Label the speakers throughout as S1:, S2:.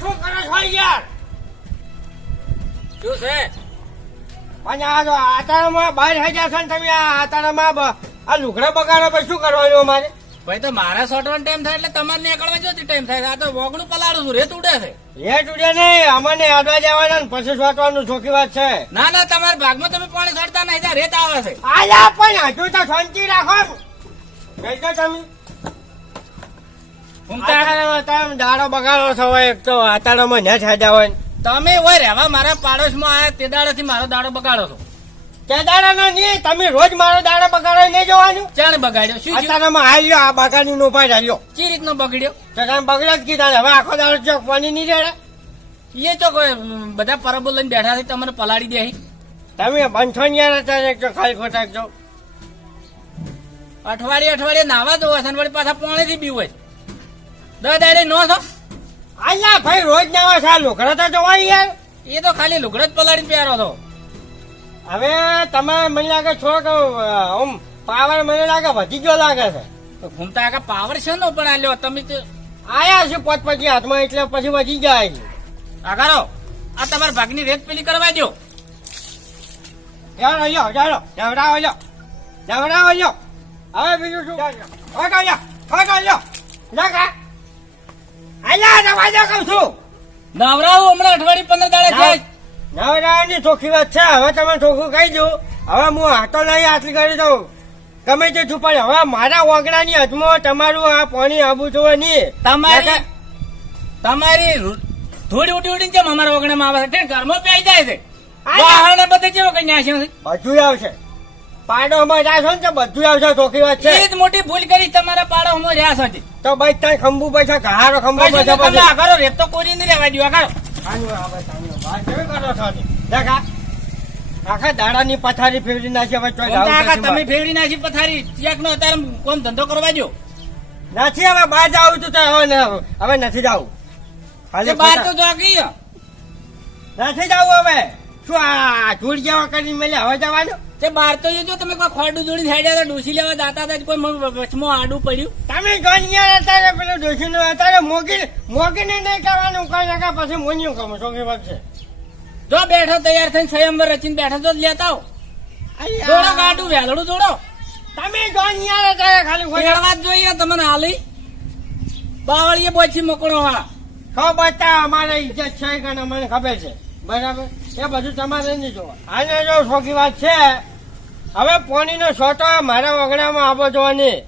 S1: શું કરો છો
S2: છે?
S1: પણ આ જો થઈ જશો તમે આ આતાળામાં આ લુગડા બગાડો પછી શું કરવાનું અમારે
S2: ભાઈ તો મારા સોટવાનો ટાઈમ થાય એટલે તમારે નીકળવા જો ટાઈમ થાય આ તો વગડું પલાળું છું રેત ઉડે છે.
S1: એ ટુડે નહીં અમને આડવા જવાના ને પછી સોટવાનું ચોખ્ખી વાત છે.
S2: ના ના તમારા ભાગમાં તમે પાણી સડતા નહીં રેત આવે છે.
S1: આયા પણ હજુ તો શાંતિ રાખો. કઈ તમે? તમે દાડો બગાડો છો હવે એક તો આતાળામાં ન છાજા હોય
S2: તમે હોય રહેવા મારા પાડોશમાં આયા તે દાડાથી મારો દાડો બગાડો છો.
S1: તે દાડાનો નહીં તમે રોજ મારો દાડો બગાડો નહીં જોવાનું.
S2: ચાણ બગાડ્યો? શું?
S1: અત્યારમાં હાલ્યો આ બગાડી નો ઉપાય હાલ્યો
S2: ચી રીતનો બગડ્યો?
S1: તો તમે બગડ્યો જ કીધા હવે આખો દાડો ચોક પાણી નહીં રેડે.
S2: એ તો કોઈ, બધા પરબો લઈને બેઠા છે તમને પલાળી દે
S1: તમે બંધો ને યાર એક તો ખાલી ખોટા
S2: અઠવાડિયે અઠવાડિયે નાવા દો હશે વળી પાછા પોણે થી હોય દસ દાડે નો છો
S1: અહીંયા ભાઈ રોજ નાવા છે લુગડા તો જોવા યાર
S2: એ તો ખાલી લુગડા જ પલાળી પહેરો છો.
S1: હવે તમે મને લાગે છો કે આમ પાવર મને લાગે વધી ગયો લાગે છે.
S2: તો ઘૂમતા આખા પાવર છે ને પણ આલ્યો તમે તો
S1: આયા છે પોત પછી હાથમાં એટલે પછી વધી જાય. છે
S2: આ કરો. આ તમારા ભાગની રેત પેલી કરવા દો
S1: લ્યો ચાલો જવડાવો જવડાવો હવે બીજું શું? ફોટો લ્યો ફોટો લ્યો. લગા અલ્યા દો કહું છું.
S2: નવરાવું હમણાં અઠવાડિયે પંદર દાડે થાય.
S1: નવરાની ચોખ્ખી વાત છે. હવે તમે ચોખ્ખું કહી દઉં. હવે હું હાથો નહીં આટલી કરી દઉં. ગમે તે છુપાડ હવે મારા ઓગણાની હાથમાં તમારું આ પાણી આબુ જોવે નહીં.
S2: તમારી તમારી થોડી ઉડી ઉડીને કેમ અમારા ઓગણામાં આવે છે? ઘરમાં પેઈ જાય છે. બધે કેવો કઈ છે?
S1: બધું આવશે. પાડો માં છો ને બધું આવશે ચોખ્ખી વાત છે
S2: એ જ મોટી ભૂલ કરી તમારા પાડોમાં રહ્યા છો
S1: તો ભાઈ ત્યાં ખંભુ પૈસા ઘારો ખંભુ પૈસા
S2: તમે રેત તો કોરી નહીં રહેવા દો આ કરો
S1: આનું આવે તાનું. વાત કેવી કરો છો તમે? દેખ આ. આખા દાડાની પથારી ફેરવી નાખી હવે
S2: આખા તમે. ફેરવી નાખી પથારી ચેક નો અત્યારે કોમ ધંધો કરવા જો
S1: નથી હવે બહાર જાવું તું તો હવે હવે નથી જાવું ખાલી
S2: બહાર તો જો
S1: નથી જાવું હવે શું આ ધૂળ જેવા કરીને મેલે હવે જવાનું?
S2: તે બહાર તો જો તમે કોઈ ખોડું જોડી સાઈડ ડોસી લેવા દાતા હતા કોઈ વચમાં આડું પડ્યું.
S1: તમે જોનિયા અત્યારે પેલું ડોશીનું અત્યારે મોગી મોગીને નહીં કરવાનું કઈ નાખા પછી મોન્યું કમો વાત છે.
S2: જો બેઠો તૈયાર થઈને સ્વયંવર રચીને બેઠો તો લેતા આવો જોડો ગાડું વેલડું જોડો.
S1: તમે જોનિયા અત્યારે ખાલી
S2: જ જોઈએ તમને હાલી. બાવળીએ પછી મોકળો વાળા
S1: ખબર અમારે ઇજ્જત છે કે અમને ખબર છે. બરાબર? એ બધું તમારે નહીં જોવા આને જો ચોખ્ખી વાત છે હવે પોણીનો છોટો મારા વગડામાં આવો જોવાની.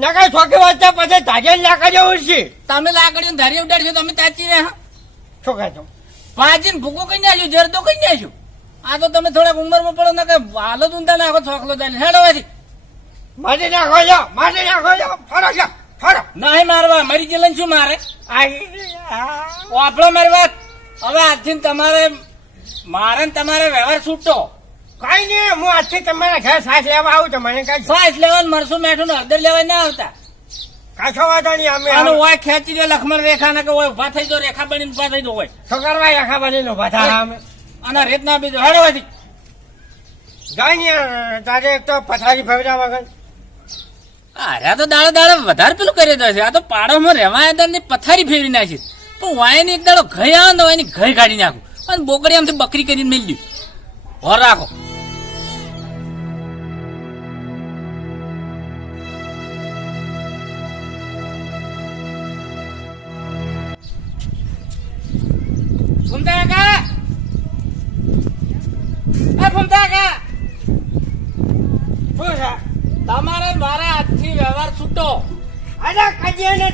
S1: નકર ચોખ્ખી વાત છે પછી તાજે લાકડી છે
S2: તમે લાકડી ધારી ઉડાડશો તમે તાચી રહ્યા.
S1: શું કહેતો
S2: પાજીને ભૂકો કઈ નાખ્યું? જર તો કઈ નાખ્યું? આ તો તમે થોડાક ઉંમરમાં પડો ને કે હાલો જ ઊંધા નાખો છોકલો ચાલે. હેડવાથી
S1: મારી નાખો છો મારી નાખો છો. ફરો છો ફરો.
S2: નહીં મારવા મરી ગયેલા શું મારે?
S1: આ
S2: વાપરો મારી વાત હવે આજથી તમારે મારે તમારે વ્યવહાર છૂટો.
S1: કઈ નહીં હું આજથી તમારા ઘર સાસ લેવા આવું છું મને કઈ
S2: સાસ લેવા મરસું મેઠું હળદર લેવા ના આવતા.
S1: કાછો વાંધો નહીં અમે
S2: અને ઓય ખેંચી દો લખમણ રેખા ને કે ઓય ઊભા થઈ દો રેખા બનીને ઊભા થઈ દો હોય
S1: તો કરવા આખા બની બધા અમે?
S2: અને રેતના બીજો હેડો વાથી
S1: ગઈ તારે એક તો પથારી ફેવરા વગર.
S2: અરે તો દાડે દાડે વધારે પેલું કરી દે છે. આ તો પાડોમાં રહેવા ની પથારી ફેરવી નાખી. પણ વાયને એક દાડો ઘઈ ને વાયની ઘઈ કાઢી નાખું. અને બોકડી આમથી બકરી કરીને મેલી દઉં હોર રાખો.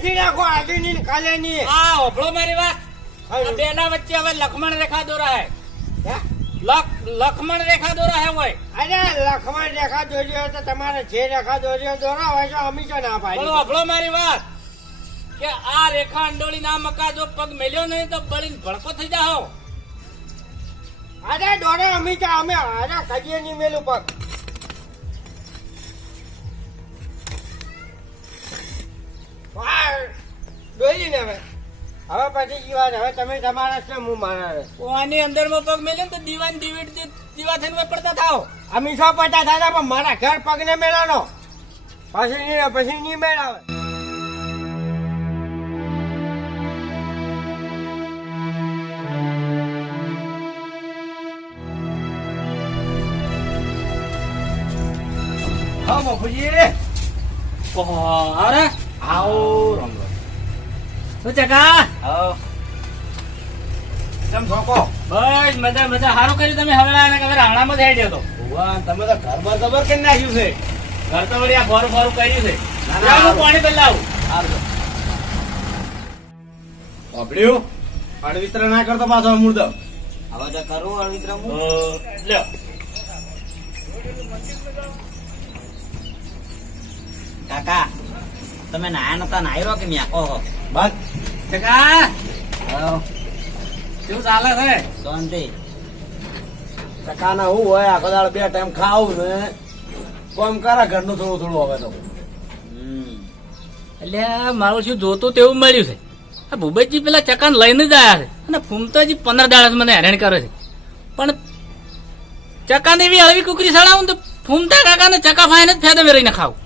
S1: કજે નાખો રાખો આજે ની ને કાલે ની
S2: આ હોભળો મારી વાત. બેના વચ્ચે હવે લખમણ રેખા દોરા
S1: હે?
S2: લખમણ રેખા દોરાય હોય.
S1: અરે લખમણ રેખા દોર્યો તો તમારે જે રેખા દોર્યો દોરા હોય તો અમી તો ના
S2: ભાઈ.
S1: પાડી
S2: મારી વાત. કે આ રેખા અંડોળી ના મકા જો પગ મેલ્યો નહીં તો બળીને ભડકો થઈ જાઓ
S1: અરે દોરે અમી તો અમે અરે કજે નહીં મેલું પગ. દોરી ને હવે. હવે પછી ઈ હવે તમે તમારા છે હું મારા
S2: અંદરમાં પગ મેલ્યો તો દીવાન દીવીડ દીવા થઈને પડતા થાવ
S1: અમી સો પચાસ થતા પણ મારા ઘર પગ ને મેળાનો પછી નહીં પછી નહીં મેળાવે.
S3: હા બાપુજી.
S2: ઓહો અરે
S3: આવો રમ
S2: શું ચકા
S3: આવો કેમ છોકો
S2: બસ મજા મજા. સારું કર્યું તમે હવે આને કે હવે રાણામાં જ હેડ્યો તો.
S3: ભગવાન તમે તો ઘરમાં જબર કરી નાખ્યું છે.
S2: ઘર તો વળી આ ફોરું ફોરું કર્યું છે.
S3: ના, ના,
S2: લાવ હું
S3: હારું.
S2: પાણી બદલાવું
S3: સારું ના કરતો પાછો અમૂર્દ
S4: હવે તો કરું અરવિંદ્ર હું.
S2: લ્યો.
S4: કાકા તમે નાયા નતા નાયો કે મ્યાકો હો
S3: બસ.
S2: ચકા શું ચાલે છે?
S4: શાંતિ.
S3: ટકાના હું હોય આખો દાળ બે ટાઈમ ખાવું ને કોમ કરે ઘરનું થોડું થોડું હવે તો.
S2: એટલે મારું શું જોતું તેવું મળ્યું છે. આ ભૂપતજી પેલા ચકાને લઈને જ આવ્યા છે. અને ફૂમતાજી પંદર દાડા મને હેરાન કરે છે. પણ ચકાને એવી હળવી કુકરી સડાવું તો ફૂમતા કાકાને ચકા ફાઈને જ ફેદે રહીને ખાવું.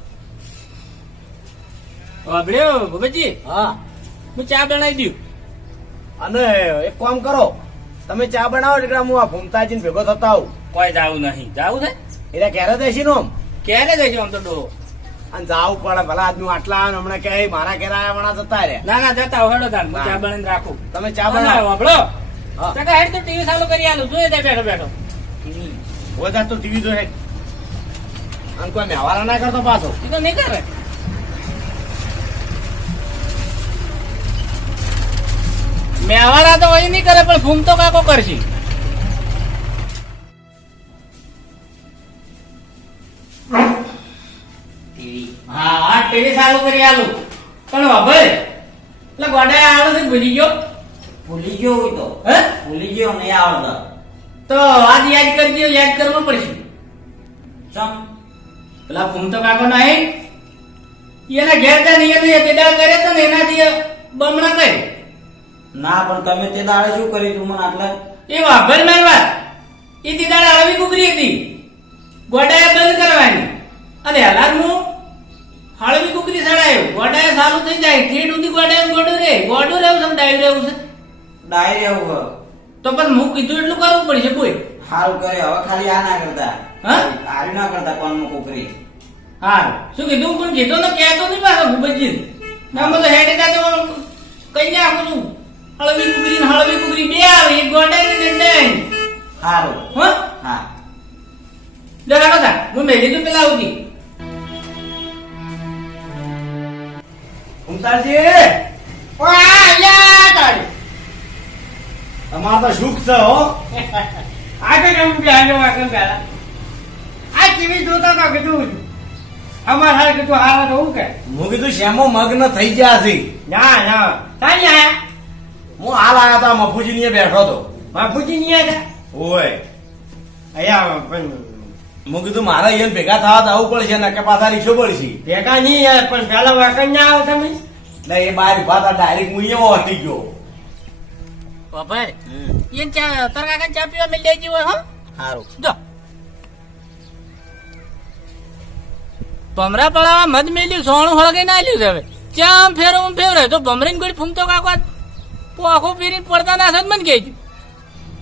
S2: વાબડ્યો ભૂપતજી
S3: હા.
S2: હું ચા બનાવી દઉં.
S3: અને એક કામ કરો તમે ચા બનાવો એટલે હું આ ફૂમતાજીને ભેગો થતા આવું.
S2: કોઈ જાવું નહીં. જાવું છે?
S3: એટલે ક્યારે દેશી નો
S2: ક્યારે દેશી આમ તો ડો
S3: અને જાવું પડે ભલા આદમી આટલા આવે હમણાં કે મારા ઘેર આવ્યા હમણાં જતા રે
S2: ના ના જતા હેડો તાર હું ચા બનાવીને રાખું.
S3: તમે ચા બનાવો.
S2: વાપરો.
S3: હા.
S2: હેડ તો ટીવી ચાલુ કરી આલું. જોઈએ ત્યાં બેઠો બેઠો.
S3: વધારે તો ટીવી જોઈએ અને કોઈ મેવારા ના કરતો પાછો.
S2: એ તો નહીં કરે. મેવાડા તો વહી નહીં કરે પણ ફૂમ તો કાકો કરશે. હા હા ટીવી સારું કરી આલું. પણ વાપરે એટલે ગોડાએ આવડે છે ભૂલી ગયો?
S4: ભૂલી ગયો હોય તો.
S2: હે?
S4: ભૂલી ગયો નહીં આવડતો.
S2: તો આજ યાદ કરી દો યાદ કરવું પડશે.
S4: ચમ?
S2: પેલા ફૂમ તો કાકો નહીં. એના ઘેર ત્યાં નિયત કરે તો ને એનાથી બમણા કરે.
S4: ના પણ તમે તે દાડે શું કરી તું મને આટલે?
S2: એ વાભર મારી વાત એ દીદાળ હળવી કુકરી હતી. ગોડાએ બંધ કરવાની. અને હાલાત હું હળવી કુકરી સડાયો ગોડાએ સારું થઈ જાય. ઠેઠ ઉધી ગોડાએ ગોડો રે ગોડો રહેવું છે ડાયું રહેવું છે?
S4: ડાયરી આવું
S2: તો પણ હું કીધું એટલું કરવું પડશે કોઈ.
S4: સારું કરે. હવે ખાલી આ ના કરતા.
S2: હા?
S4: હારી ના કરતા કોનમાં કુકરી.
S2: હા શું કીધું? પણ કીધું તો કહેતો નહીં પાછો ભૂપતજી. ના મને હેડે કાચો કઈ ને આપું છું. હળવી કુકરી ને હળવી કુકરી બે આવે એક ગોડાએ ને એક હારો.
S4: સારું
S2: હા.
S4: જરા
S2: લે કાકા તા હું મેલી તું પેલા આવતી
S3: ઉમતાજી.
S1: ઓ આયા તારી.
S3: તમાર તો સુખ છે હો.
S1: આગળ કેમ બેહાડ્યો વાકન પેલા? આ ટીવી જોતા તો કીધું અમાર હાલ કીધું હારા તો હું કે?
S3: હું કીધું શેમો મગ્ન થઈ ગયા છે.
S1: ના ના. તારી આયા
S3: હું હાલ આયા તો મફુજી ની બેઠો હતો
S1: બાપુજી નહીં આયા
S3: ઓય.
S1: અહીંયા પણ
S3: હું કીધું મારે અહીંયા ભેગા થવા તો આવવું પડશે ને કે પાછા રીક્ષો પડશે.
S1: ભેગા નહીં યાર પણ પેલા વાંકણ ના આવો તમે.
S3: એટલે એ બાર ભાતા ડાયરેક્ટ હું અહીંયા હટી ગયો.
S2: બાપા એને ચા તાર કાકા ચા પીવા મિલ જાય હોય હો.
S4: સારું
S2: જો. ભમરા પડાવા મધ મેલ્યું સોણું હળગે ના લ્યું છે હવે. ચા ફેરો હું ફેવરે તો ભમરીને ગોળી ફૂમતો કાકો પોખો ફેરીને પડતા ના સદ મને કહી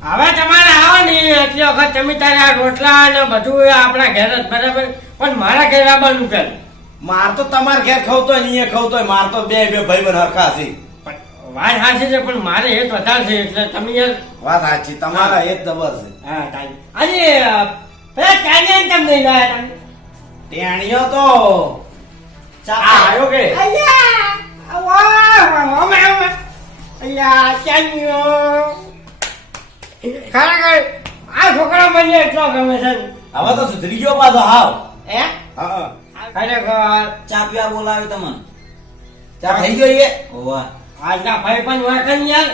S1: હવે તમારે આવો ને એટલી વખત તમે તારે આ રોટલા અને બધું આપણા ઘેર જ બરાબર? પણ મારા ઘેર આવવાનું છે
S3: માર તો તમાર ઘેર ખવતો અહીંયા ખવતો માર તો બે બે ભાઈ બન હરખા છે.
S1: પણ વાત સાચી છે પણ મારે એ વધારે છે એટલે તમે યાર
S3: વાત સાચી તમારા એ જ દબર છે.
S1: હા તારી આજે પેલા ચાંદિયા કેમ નહીં લાયા તમે?
S3: ટેણીઓ તો
S4: ચા
S3: આવ્યો કે?
S1: અલ્યા! વાહ વાહ અમે અમે અલ્યા ચાંદિયો ખરેખર આ છોકરા મને એટલો ગમે છે.
S3: હવે તો સુધરી ગયો પાછો હાવ.
S1: હે?
S3: હા
S1: ખરેખર.
S4: ચા પીવા બોલાવી તમને.
S3: ચા થઈ ગયો એ
S4: ઓવા
S1: આજના ભાઈ પણ વાંકણ યાર.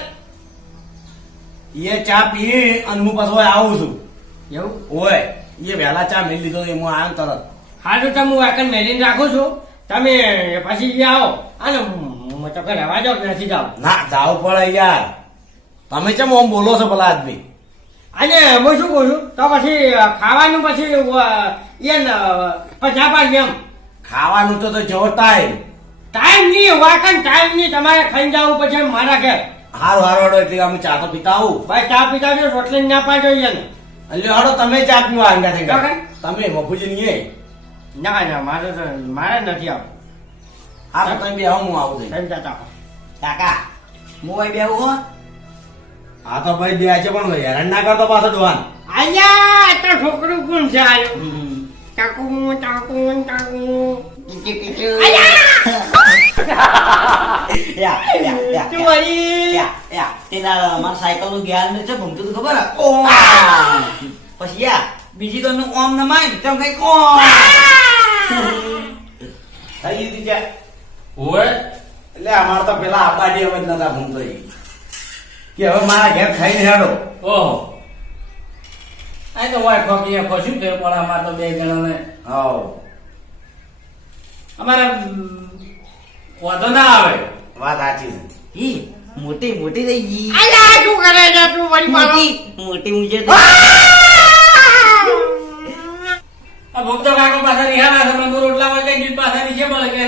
S3: એ ચા પી અને હું પાછો આવું છું.
S1: એવું?
S3: ઓય એ વહેલા ચા મેલી લીધો એ હું આવ્યો તરત.
S1: હારું તો હું વાંકણ મેલીને રાખું છું. તમે પછી આવો અને હું તો કે રહેવા જાવ નથી જાવ?
S3: ના જાવું પડે યાર. તમે કેમ આમ બોલો છો ભલા આદમી?
S1: અને હું શું કહું છું? તો પછી ખાવાનું પછી એ ન, પચાસ એમ
S3: ખાવાનું તો તો જેવો ટાઈમ
S1: ટાઈમ નહીં વાકન ટાઈમ નહીં તમારે ખાઈને જવું પછી મારા ઘેર.
S3: હારું હારું એટલે અમે ચા તો પીતા આવું
S1: ભાઈ ચા પીતા જો રોટલી ના પાડો છે ને
S3: એટલે હાડો તમે ચા પીવા થઈ
S1: કાકા?
S3: તમે મફુજી નહીં
S1: ના ના મારે મારે નથી આવું
S3: હા તો તમે બેહો આવો, હું આવું
S1: જઈ હો.
S4: કાકા હું અહીં બેહું હો.
S3: હા તો ભાઈ બે છે પણ હેરાન ના કરતો પાછો ડોહાન
S1: આયા તો છોકરું કોણ છે આયું. ચાકુ ચાકુ ચાકુ.
S4: કીચુ, કીચુ. પછી બીજી તો ઓમ ના માય તેમ કઈ કોણ?
S3: થઈ ચા
S2: ઓય.
S3: એટલે અમારે તો પેલા આબાડી હવે નતા ભૂમતો ઈ. કે હવે મારા ઘેર ખાઈને હેડો.
S2: ઓહો. આ તો વાય ખોકી ખોશું થયું? પણ અમાર તો બે જણાને
S3: હાવ.
S2: અમારે વાંધો ના આવે.
S3: વાત સાચી
S4: ઈ મોટી મોટી થઈ ગઈ.
S1: આયા શું કરે છે? તું વળી?
S4: મોટી મોટી ઊંચે
S2: આ ભોગતો તો કાકો પાછા રિહાણા છે મને રોટલા વળે કઈ દીધ પાછા નીચે મળે કે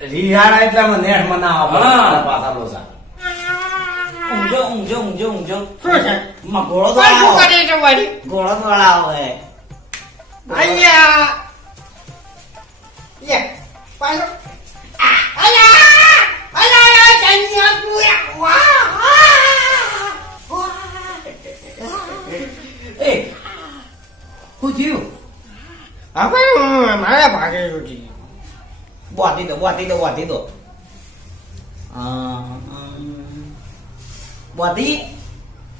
S2: તો
S3: રિહાણા એટલે અમે નેઠ મનાવા
S2: હા.
S3: પાછા લોસા
S4: ઊંઘો ઊંઘો ઊંઘો ઊંઘો
S1: શું છે?
S4: માં ઘોડો તો આવો.
S1: કરે છે વળી
S4: ઘોડો તો આવો હે
S1: આયા યે પાછો. વાહ
S4: એ શું થયું?
S1: હવે મારે ભાગે છૂટી
S4: બોતી દો બોતી દો બોતી દો અમ, બોતી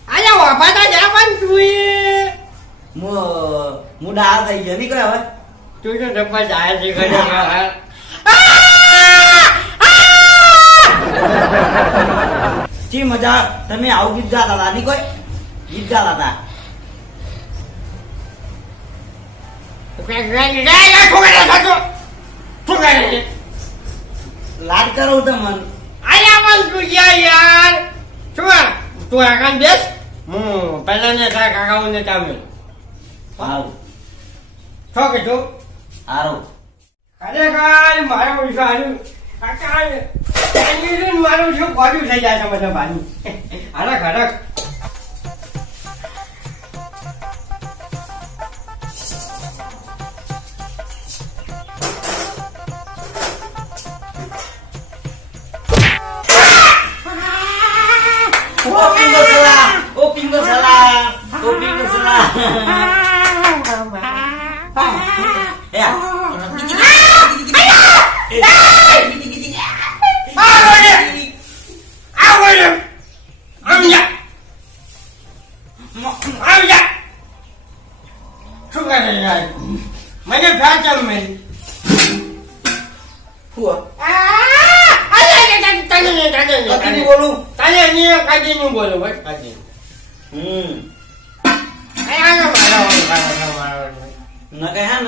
S1: આયા વાપા જા પણ તું
S4: હું હું ડાળ થઈ ગયો નહીં કઈ હવે
S1: તું તો ડબ્બા જાય છે ઘરે
S4: જી મજા તમે આવું ગીત ગાતા હતા નહીં કોઈ ગીત ગાતા હતા
S1: શું કરે છે.
S4: લાડ કરો તમને.
S1: આયા યા યાર. શું? તું આકાન બેસ? હું પહેલા ને તારા કાકાઓને ચામે
S4: સારું
S1: શું કીધું
S4: સારું
S1: ખરેખર મારો વિશ્વાસ આવ્યું કાકા મારું શું ગોડું થઈ જાય છે બધા બાજુ હરક હરક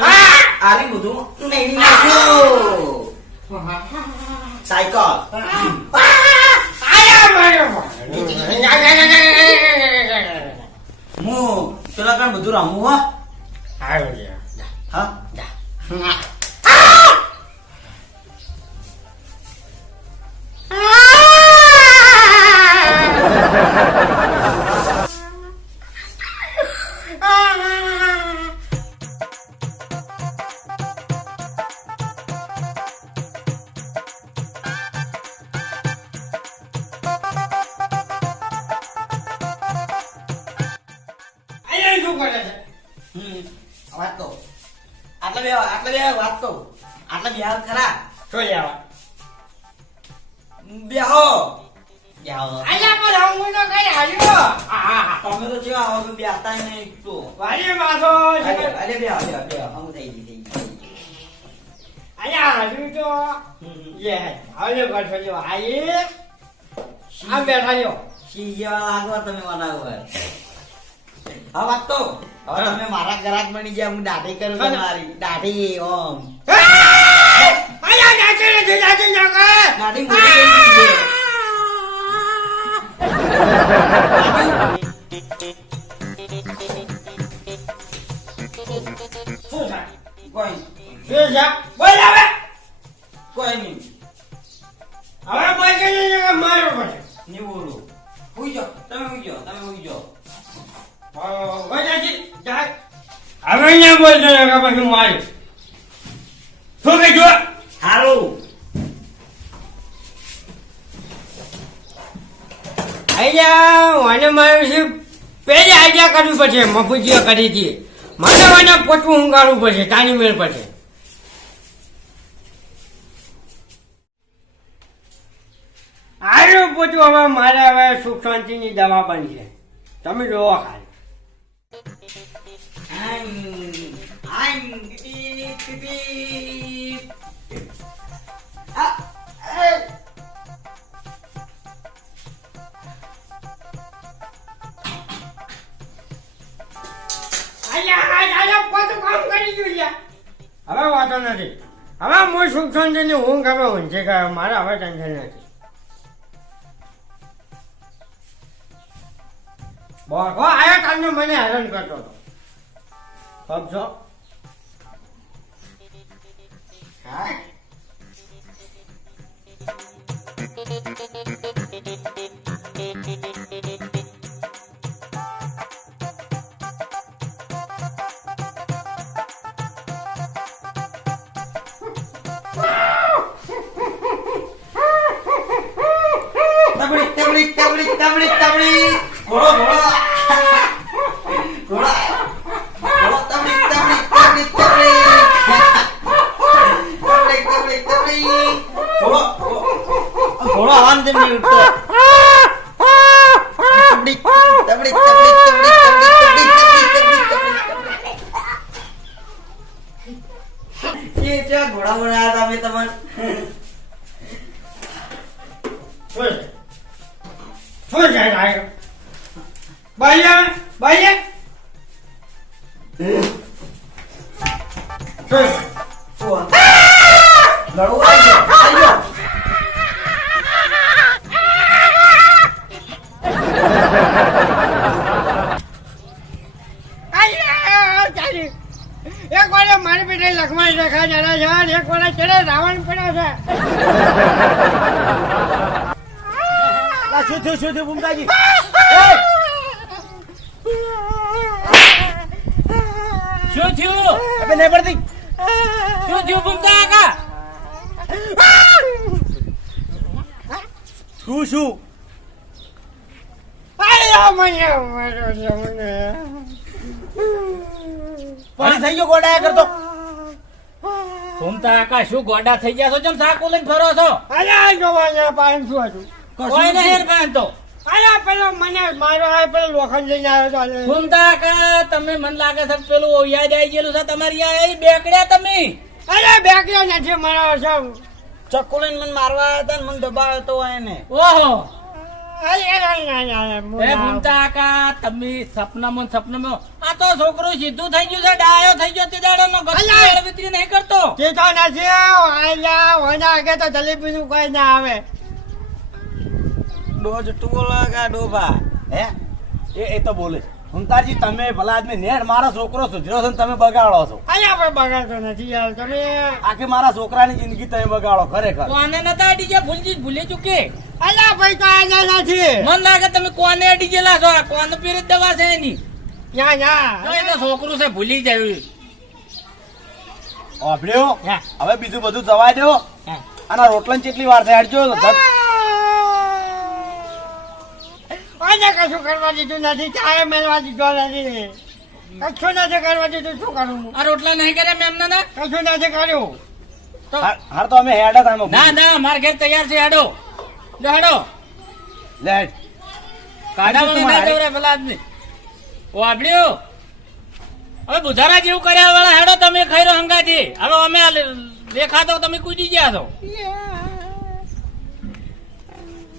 S1: આ!
S4: આલી બધું. નહીં નાખ્યું સાયકલ. હું પેલા કાન બધું રમું હા.
S1: આવ્યો છે
S4: હા.
S1: આયા કરશો જો આયે આમ બેઠા જો
S4: શીયા લાગવા તમે મારા ઉપર હા વાત તો. હવે. તમે મારા ગ્રાહક બની ગયા હું દાઢી કરું. તમારી. દાઢી ઓમ.
S1: હવે બચે ને મારો પડે
S4: નિવોરો હોઈ જાઓ તમે હોઈ
S1: જાઓ તમે
S4: હોઈ
S1: જાઓ વજાજી જા. હવે ના બોલતો ને કે પછી મારી શું કે જો
S4: સારું
S1: અહીંયા મને મારું છે પેલી આજ્ઞા કરવી પડશે મફુજીઓ કરી દઈએ મારે મને પોટવું ઊંઘાડવું પડશે તાની મેળ પડશે. આનું પૂછું હવે મારે હવે સુખ શાંતિની દવા બનશે. તમે જોવો ખાલી હવે વાતો નથી. હવે હું સુખ શાંતિની ઊંઘ હવે ઊંઘે મારે હવે ટેન્શન નથી. બહુ આયા મને હેરાન કરતો હતો. સમજો?
S4: હા. તબડી તબડી તબડી તબડી તબડી. ઘોડો ઘોડો ઘોડો ઘોડો તમડી તમડી તમડી તમડી તમડી તમડી ઘોડો ઘોડો આવાજ નહીં ઉઠતો
S1: એક વારે મારી બેટા લખમણ રેખા જરા છે એક વારે ચડે રાવણ પડ્યો છે
S3: શું થયું? શું થયું ભૂમતાજી
S2: શું થયું
S3: અબે નહીં પડતી
S2: શું થયું ભૂમતા કાકા
S3: શું? શું પાણી થઈ ગયો ગોડા કરતો
S2: ભૂમતા કાકા શું ગોડા થઈ ગયા છો? સાકુ લઈને ફરો છો?
S1: અલ્યા જોવાના પાણી શું હતું?
S2: કોઈ નહીં તો.
S1: અલ્યા પેલો મને મારો આ પેલો લોખંડ લઈને આવ્યો તો
S2: તમે મને લાગે છે પેલું યાદ આવી ગયેલું છે. તમારી આ બેકડ્યા તમે.
S1: અલ્યા બેકરો નથી મારા સૌ
S4: ચક્કુ લઈને મને મારવા આવ્યા હતા ને મને દબાવ્યો હતો એને.
S2: ઓહો. તમે સપનામાં સપનામાં આ તો છોકરો સીધું થઈ ગયું છે ડાયો થઈ ગયો તે દાડો નો! નહીં કરતો.
S1: તે તો નથી અલ્યા આગે તો જલેબીનું કોઈ ના આવે.
S3: ડોજ ટુગોલા કા ડોભા. હે? એ એ તો બોલે ભૂમતાજી તમે ભલા આદમી નેર મારા છોકરો સુધરો છો તમે બગાડો છો.
S1: અહીંયા પણ બગાડતો નથી યાર તમે
S3: આખી મારા છોકરાની જિંદગી તમે બગાડો ખરેખર.
S2: કોને નતા અડી ગયા? ભૂલજી ભૂલી ચૂકે
S1: અલ્યા ભાઈ તો આજા નથી
S2: મન લાગે તમે કોને અડી ગયેલા છો? કોને પીરે દવા છે એની? યા
S1: યા
S2: એ તો છોકરું છે ભૂલી જાય.
S3: ઓભળ્યો
S2: હા.
S3: હવે બીજું બધું જવા દો. અને રોટલા કેટલી વાર થાય? હટજો
S1: આજે કશું કરવા દીધું નથી ચાય મેળવા દીધો નથી. કશું નથી કરવા દીધું શું કરું
S2: આ રોટલા નહીં કર્યા મેમ ના
S1: કશું નથી કર્યું.
S2: તો
S3: હાર તો અમે હેડા હતા
S2: ના ના માર ઘેર તૈયાર છે હેડો. લે હેડો. લે.
S3: કાઢા
S2: ના દવરાય પેલા આદમી ઓ આબડ્યો હવે બુધારા જેવું કર્યા વાળા હેડો તમે ખાઈ રહ્યો હંગાથી. હવે અમે આ દેખાતો તમે કૂદી ગયા છો.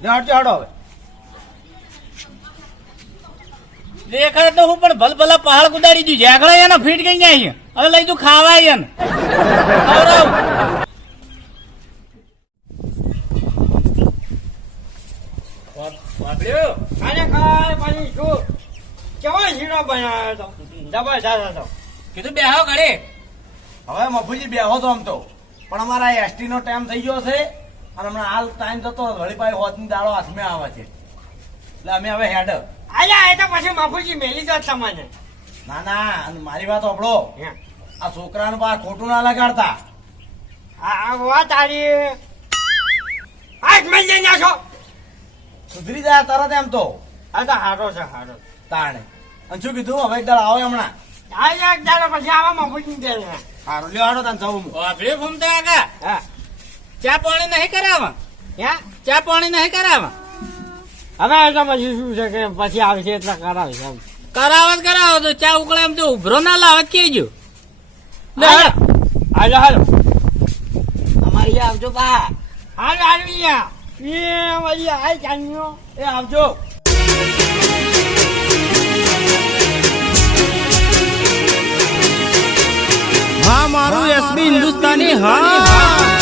S3: હટજો હવે.
S2: દેખાય તો હું પણ ભલ ભલા પહાડ કુદાડી દઉં ઝાકડા એના ફીટ ગઈ જાય હવે લઈ તું ખાવા એને ખવડાવ
S1: હતો
S2: કીધું બેહો ઘરે.
S3: હવે મફુજી બેહો તો આમ તો. પણ અમારા એસટી નો ટાઈમ થઈ ગયો છે અને હમણાં હાલ ટાઈમ થતો ઘડી પાછી હોતની દાડો હાથમાં આવે છે. એટલે અમે હવે હેડ.
S1: અલ્યા એ તો પછી માફુજી મેલી દો તમને
S3: ના ના અને મારી વાત સાંભળો.
S1: હે.
S3: આ છોકરાનું બા ખોટું ના લગાડતા.
S1: આ આ વાત તારી આજ મળી જઈ નાખો
S3: સુધરી જાય તરત એમ તો.
S1: આ તો હારો છે હારો.
S3: તાણે. અને શું કીધું? હવે એક આવો હમણાં.
S1: આજે એક પછી આવા પૂછી દે ને
S3: લ્યો હાડો તાન જવું હું.
S2: વાપરે ફૂમતા કાકા
S1: હા.
S2: ચા પાણી નહીં કરાવવા.
S1: હે?
S2: ચા પાણી નહીં કરાવવા.
S1: હવે તો પછી શું છે કે પછી આવશે એટલે કરાવશે એમ.
S2: કરાવો જ કરાવો તો ચા ઉકળે એમ તો ઉભરો ના લાવે કેજો
S1: હાલો. હાલો હાલો.
S4: અમારી આવજો બા.
S1: હાલ હાલો લ્યા એ વળી આય ચાંદીઓ.
S3: એ આવજો.
S5: હા મારું એસબી હિન્દુસ્તાની હા.